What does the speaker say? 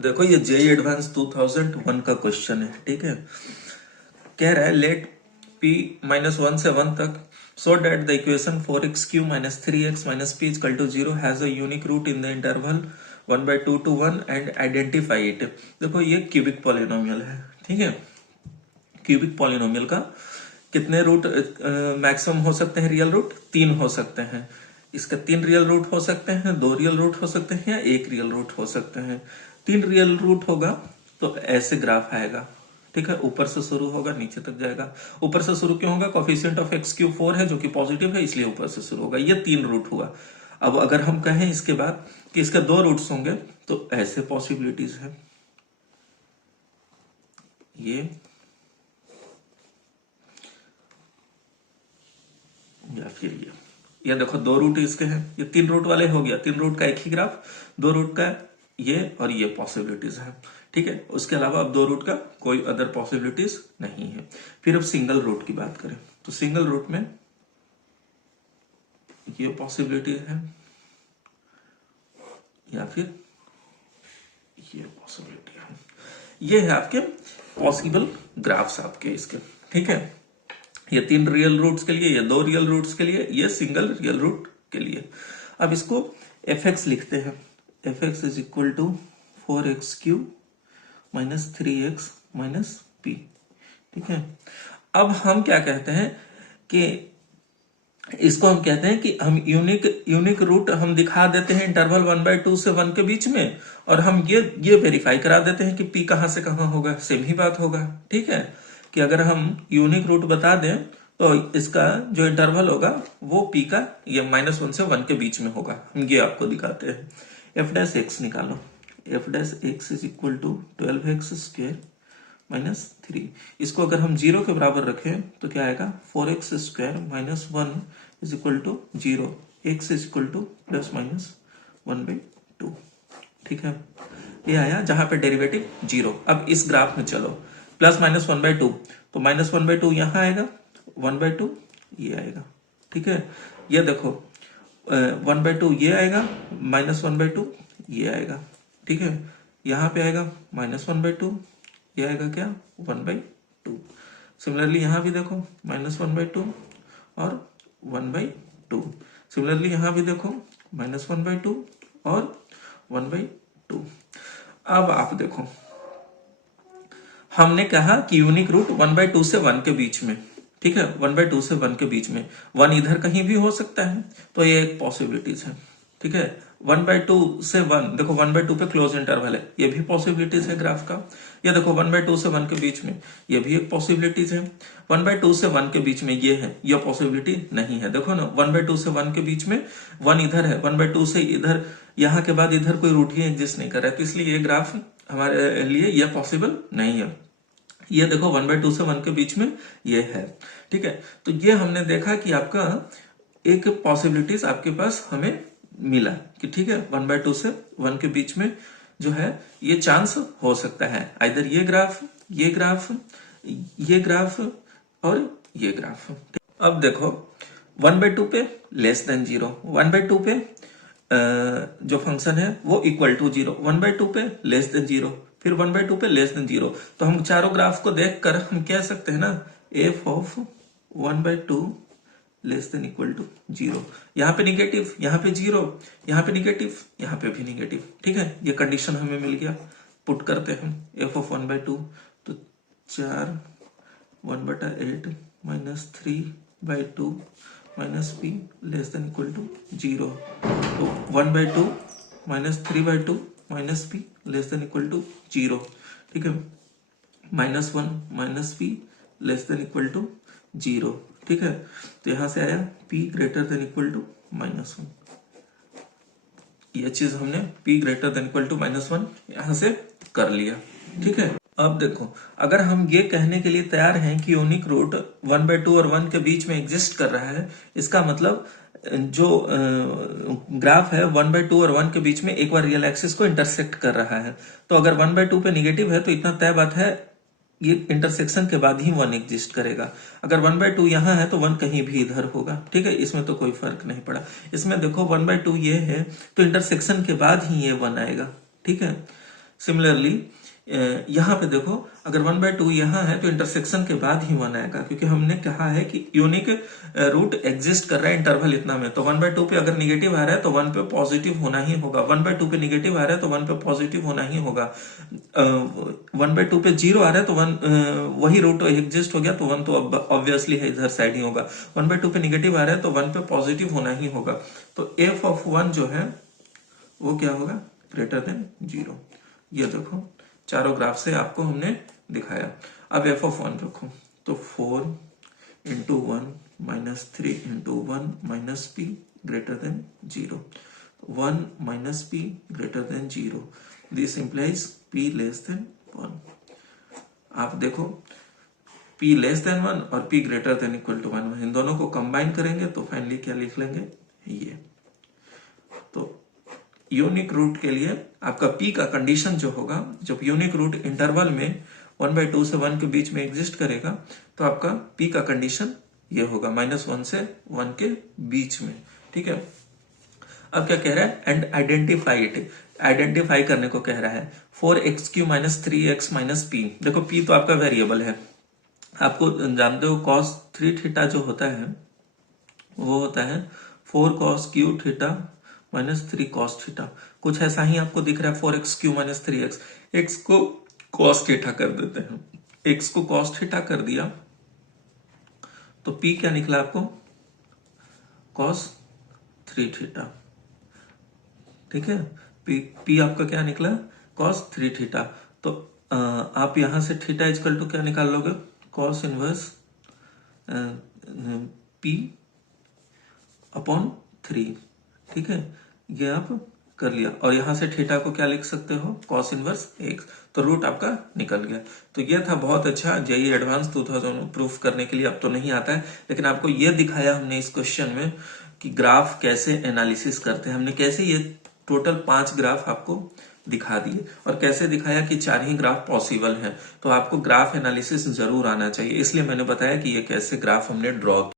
देखो ये JEE advance 2001 का क्वेश्चन है, ठीक है। कह रहा है लेट p -1 से 1 तक so that the equation 4x³ minus 3x minus p is equal to 0 has a unique root in the interval 1/2 to 1 and identify it। देखो ये क्यूबिक पॉलिनोमियल है, ठीक है। क्यूबिक पॉलिनोमियल का कितने रूट मैक्सिमम हो सकते हैं? रियल रूट 3 हो सकते हैं। इसका 3 रियल रूट हो सकते हैं, 2 रियल रूट हो सकते हैं या 1 रियल रूट हो सकते हैं। 3 रियल रूट होगा तो ऐसे ग्राफ आएगा, ठीक है। ऊपर से शुरू होगा, नीचे तक जाएगा। ऊपर से शुरू क्यों होगा? कोफिशिएंट ऑफ x³ 4 है जो कि पॉजिटिव है, इसलिए ऊपर से शुरू होगा। ये 3 रूट हुआ। अब अगर हम कहें इसके बाद कि इसके 2 रूट्स होंगे तो ऐसे पॉसिबिलिटीज है, ये या फिर ये देखो 2 रूट इसके हैं, ये 3 रूट वाले हो गया। 3 रूट का एक ही ग्राफ, 2 रूट का ये और ये पॉसिबिलिटीज है, ठीक है। उसके अलावा अब 2 रूट का कोई अदर पॉसिबिलिटीज नहीं है। फिर अब सिंगल रूट की बात करें तो सिंगल रूट में ये पॉसिबिलिटी है या फिर ये पॉसिबिलिटी है। ये है आपके पॉसिबल ग्राफ्स आपके इसके, ठीक है। ये 3 रियल रूट्स के लिए, ये 2 रियल रूट्स के लिए, ये सिंगल रियल रूट के लिए। अब इसको fx लिखते हैं। fx is equal to 4x³ minus 3x minus p, ठीक है। अब हम क्या कहते हैं कि इसको हम कहते हैं कि हम यूनिक रूट हम दिखा देते हैं इंटरवल 1/2 से 1 के बीच में, और हम ये वेरीफाई करा देते हैं कि p कहां से कहां होगा। सेम ही बात होगा, ठीक है, कि अगर हम यूनिक रूट बता दें तो इसका जो इंटरवल होगा वो p का ये -1 से 1 के बीच में होगा। हम ये आपको दिखाते हैं। f' निकालो। f' is equal to 12x² minus 3। इसको अगर हम 0 के बराबर रखें तो क्या आएगा? 4x² minus 1 is equal to 0। x is equal to +/(1/2), ठीक है। ये आया जहां पे डेरिवेटिव 0। अब इस ग्राफ में चलो, +/(1/2) तो -1/2 यहां आएगा, 1/2 ये आएगा, ठीक है। ये देखो 1/2 ये आएगा, -1/2 ये आएगा, ठीक है। यहां पे आएगा -1/2, ये आएगा क्या? 1/2। सिमिलरली यहां भी देखो -1/2 और 1/2। सिमिलरली यहां भी देखो -1/2 और 1/2। अब आप देखो, हमने कहा कि यूनिक रूट 1/2 से 1 के बीच में, ठीक है। 1/2 से 1 के बीच में 1 इधर कहीं भी हो सकता है, तो ये एक पॉसिबिलिटीज है, ठीक है। 1/2 से 1 देखो, 1/2 पे क्लोज इंटरवल है, ये भी पॉसिबिलिटीज है ग्राफ का। ये देखो 1/2 से 1 के बीच में ये भी एक पॉसिबिलिटीज है। 1/2 से 1 के बीच में ये है, ये पॉसिबिलिटी नहीं है। देखो ना, 1/2 से 1 के बीच में 1 इधर है, 1/2 से इधर, यहाँ के बाद इधर कोई रूट ही एग्जिस्ट नहीं कर रहा है, तो इसलिए ये ग्राफ हमारे लिए ये पॉसिबल नहीं है। ये देखो 1/2 से 1 के बीच में ये है, ठीक है। तो ये हमने देखा कि आपका एक पॉसिबिलिटीज आपके पास हमें मिला कि ठीक है 1/2 से 1 के बीच में जो है ये चांस हो सकता है। आइदर ये ग्राफ, ये ग्राफ, ये ग्राफ और ये ग्राफ। अब देखो 1/2 पे <0, 1/2 पे जो फंक्शन है वो इक्वल टू 0, 1/2 पे <0, फिर 1/2 पे <0। तो हम चारों ग्राफ को देखकर हम कह सकते हैं ना, f ऑफ 1/2 < 0। यहाँ पे निगेटिव, यहाँ पे 0, यहाँ पे निगेटिव, यहाँ पे भी निगेटिव, ठीक है। ये कंडीशन हमें मिल गया। पुट करते हैं f ऑफ 1/2, तो 4 1/8 -3/2 -p < 0। तो 1/2 -3/2 -p < 0, ठीक है। -1 -p < 0, ठीक है। तो यहां से आया p > -1। ये चीज हमने p > -1 यहां से कर लिया, ठीक है। अब देखो, अगर हम ये कहने के लिए तैयार हैं कि यूनिक रूट 1/2 और 1 के बीच में एग्जिस्ट कर रहा है, इसका मतलब जो ग्राफ है 1/2 और 1 के बीच में एक बार रियल एक्सिस को इंटरसेक्ट कर रहा है। तो अगर 1/2 पे निगेटिव है तो इतना तय बात है ये इंटरसेक्शन के बाद ही 1 एग्जिस्ट करेगा। अगर 1/2 यहां है तो 1 कहीं भी इधर होगा, ठीक है। इसमें तो कोई फर्क नहीं पड़ा। इसमें देखो 1/2 ये है तो इंटरसेक्शन के बाद ही ये 1 आएगा, ठीक है। सिमिलरली यहाँ पे देखो, अगर 1/2 यहाँ है तो इंटरसेक्शन के बाद ही 1 आएगा, क्योंकि हमने कहा है कि यूनिक रूट एग्जिस्ट कर रहा है इंटरवल इतना में। तो 1/2 पे अगर निगेटिव आ रहा है तो 1 पे पॉजिटिव होना ही होगा, 1/2 पे निगेटिव आ रहा है तो 1 पे पॉजिटिव होना ही होगा, 1/2 पे 0 आ रहा है तो 1 वही रूट एग्जिस्ट हो गया तो 1 तो ऑब्वियसली है इधर साइड ही होगा, 1/2 पे निगेटिव आ रहा है तो 1 पे पॉजिटिव होना ही होगा। तो f ऑफ 1 जो है वो क्या होगा, ग्रेटर देन 0। ये देखो चारों ग्राफ से आपको हमने दिखाया। अब f ऑफ 1 रखो, तो 4 into 1 minus 3 into 1 minus p greater than 0, 1 minus p greater than 0, this implies p less than 1। आप देखो p लेस देन 1 और p greater than equal to 1, इन दोनों को कंबाइन करेंगे तो फाइनली क्या लिख लेंगे, ये। तो यूनिक रूट के लिए आपका p का कंडीशन जो होगा, जब यूनिक रूट इंटरवल में 1/2 से 1 के बीच में एग्जिस्ट करेगा तो आपका p का कंडीशन ये होगा -1 से 1 के बीच में, ठीक है। अब क्या कह रहा है, एंड आइडेंटिफाई इट, आइडेंटिफाई करने को कह रहा है। 4x³ minus 3x minus p, देखो p तो आपका वेरिएबल है, आपको जानते हो cos 3 थीटा जो होता है वो होता है 4 cos Q theta minus 3 cos theta, कुछ ऐसा ही आपको दिख रहा है 4x³ माइनस 3x, x को cos थीटा कर देते हैं, x को cos थीटा कर दिया तो p क्या निकला आपको, cos 3 थीटा, ठीक है। p आपका क्या निकला, cos 3 थीटा। तो आप यहां से थीटा इक्वल टू क्या निकाल लोगे, cos इनवर्स p अपॉन 3, ठीक है, ये आप कर लिया। और यहां से थीटा को क्या लिख सकते हो, cos इनवर्स x, तो रूट आपका निकल गया। तो ये था बहुत अच्छा जेईई एडवांस 2000 प्रूफ करने के लिए, अब तो नहीं आता है, लेकिन आपको ये दिखाया हमने इस क्वेश्चन में कि ग्राफ कैसे एनालिसिस करते हैं। हमने कैसे ये टोटल 5 ग्राफ आपको दिखा दिए और कैसे दिखाया कि 4 ही ग्राफ पॉसिबल हैं। तो आपको ग्राफ एनालिसिस जरूर आना चाहिए, इसलिए मैंने बताया कि ये कैसे ग्राफ हमने ड्रॉ